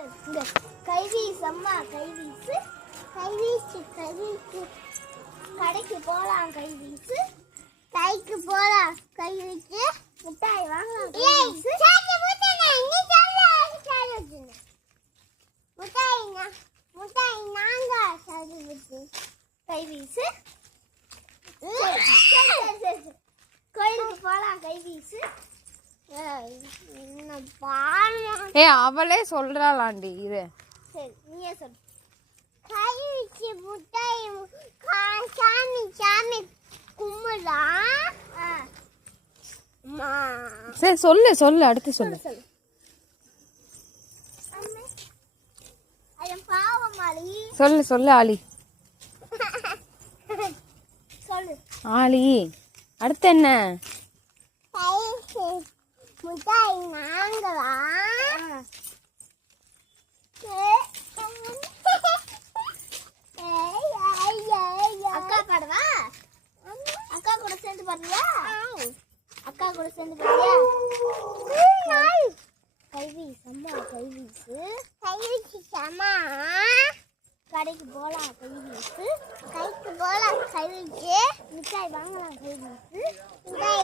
இங்க கைவீசு அம்மா கைவீசு கைவீசு கைவீசு கடைக்கு போலாம் கைவீசு கைக்கு போலாம் கைவீசு மிட்டாய் வாங்கலாம் கைவீசு முட்டாய் நாங்க கைவீசு கோயிலுக்கு போலாம் கைவீசு ஏ அவளே சொல்றாளாண்டி இது. சரி நீயே சொல்லு. கைவீச்சு முட்டாய் சாமி சாமி கும்பிடா. சரி சொல்லு சொல்லு அடுத்து சொல்லு. சொல்லு பாவமாளி சொல்லு சொல்லு ஆலி சொல்லு ஆலி அடுத்து என்ன? முட்டாய் நாங்களா அக்கா பாடுவா அக்கா கூட சேர்ந்து பாடுறியா அக்கா கூட சேர்ந்து பாடுறியா கைவீசு அம்மா கைவீசு கைவீசு அம்மா கடைக்கு போலாம் கைவீசு கைக்கு போலாம் கைவீசு மிட்டாய் வாங்கலாம் கைவீசு மிட்டாய்